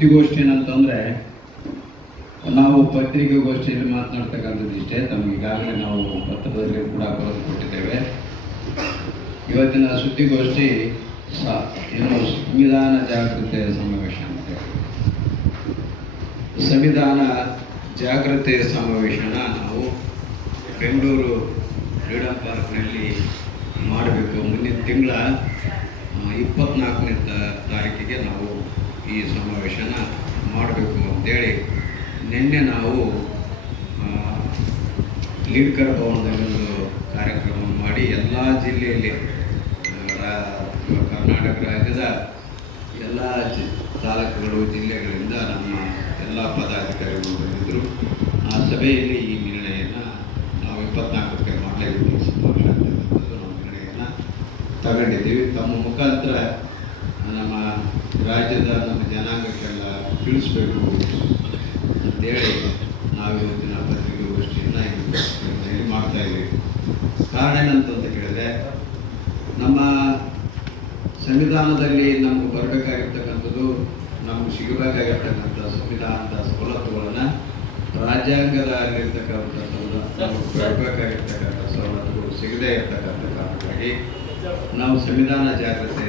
ಸುದ್ದಿಗೋಷ್ಠಿ ಏನಂತಂದ್ರೆ ನಾವು ಪತ್ರಿಕೆಗೋಷ್ಠಿಯಲ್ಲಿ ಮಾತನಾಡ್ತಕ್ಕಂಥದ್ದು ಇಷ್ಟೇ. ತಮಗೆ ಈಗಾಗಲೇ ನಾವು ಪತ್ರದಲ್ಲಿ ಕೂಡ ಬರೆದು ಕೊಟ್ಟಿದ್ದೇವೆ. ಇವತ್ತಿನ ಸುದ್ದಿಗೋಷ್ಠಿ ಸ, ಏನು ಸಂವಿಧಾನ ಜಾಗೃತಿ ಸಮಾವೇಶ ಅಂತ ಸಂವಿಧಾನ ಜಾಗೃತಿ ಸಮಾವೇಶನ ನಾವು ಬೆಂಗಳೂರು ಫ್ರೀಡಂ ಪಾರ್ಕ್ನಲ್ಲಿ ಮಾಡಬೇಕು. ಮುಂದಿನ ತಿಂಗಳ ಇಪ್ಪತ್ನಾಲ್ಕನೇ ತಾರೀಕಿಗೆ ನಾವು ಈ ಸಮಾವೇಶನ ಮಾಡಬೇಕು ಅಂತೇಳಿ ನಿನ್ನೆ ನಾವು ಲೀಡ್ಕರ್ ಭವನದಲ್ಲಿ ಒಂದು ಕಾರ್ಯಕ್ರಮವನ್ನು ಮಾಡಿ ಎಲ್ಲ ಜಿಲ್ಲೆಯಲ್ಲಿ ಕರ್ನಾಟಕ ರಾಜ್ಯದ ಎಲ್ಲ ಜಿ, ತಾಲೂಕುಗಳು, ಜಿಲ್ಲೆಗಳಿಂದ ನಮ್ಮ ಎಲ್ಲ ಪದಾಧಿಕಾರಿಗಳು ಬಂದಿದ್ದರು. ಆ ಸಭೆಯಲ್ಲಿ ಈ ನಿರ್ಣಯನ ನಾವು ಇಪ್ಪತ್ನಾಲ್ಕಕ್ಕೆ ಮಾಡಲೇಬೇಕು ಸಮಾವೇಶ ನಾವು ತಗೊಂಡಿದ್ದೀವಿ. ತಮ್ಮ ಮುಖಾಂತರ ನಮ್ಮ ರಾಜ್ಯದ ನಮ್ಮ ಜನಾಂಗಕ್ಕೆಲ್ಲ ತಿಳಿಸ್ಬೇಕು ಅಂತೇಳಿ ನಾವು ಇವತ್ತಿನ ಪತ್ರಿಕಾಗೋಷ್ಠಿಯನ್ನು ಇಲ್ಲಿ ಮಾಡ್ತಾ ಇದ್ದೀವಿ. ಕಾರಣ ಏನಂತಂತ ಕೇಳಿದ್ರೆ, ನಮ್ಮ ಸಂವಿಧಾನದಲ್ಲಿ ನಮಗೆ ಬರಬೇಕಾಗಿರ್ತಕ್ಕಂಥದ್ದು ನಮ್ಗೆ ಸಿಗಬೇಕಾಗಿರ್ತಕ್ಕಂಥ ಸಂವಿಧಾನದ ಸವಲತ್ತುಗಳನ್ನು ರಾಜ್ಯಾಂಗದ ಆಗಿರ್ತಕ್ಕಂಥ ಬರಬೇಕಾಗಿರ್ತಕ್ಕಂಥ ಸವಲತ್ತುಗಳು ಸಿಗದೇ ಇರ್ತಕ್ಕಂಥ ಕಾರಣಕ್ಕಾಗಿ ನಾವು ಸಂವಿಧಾನ ಜಾಗೃತಿ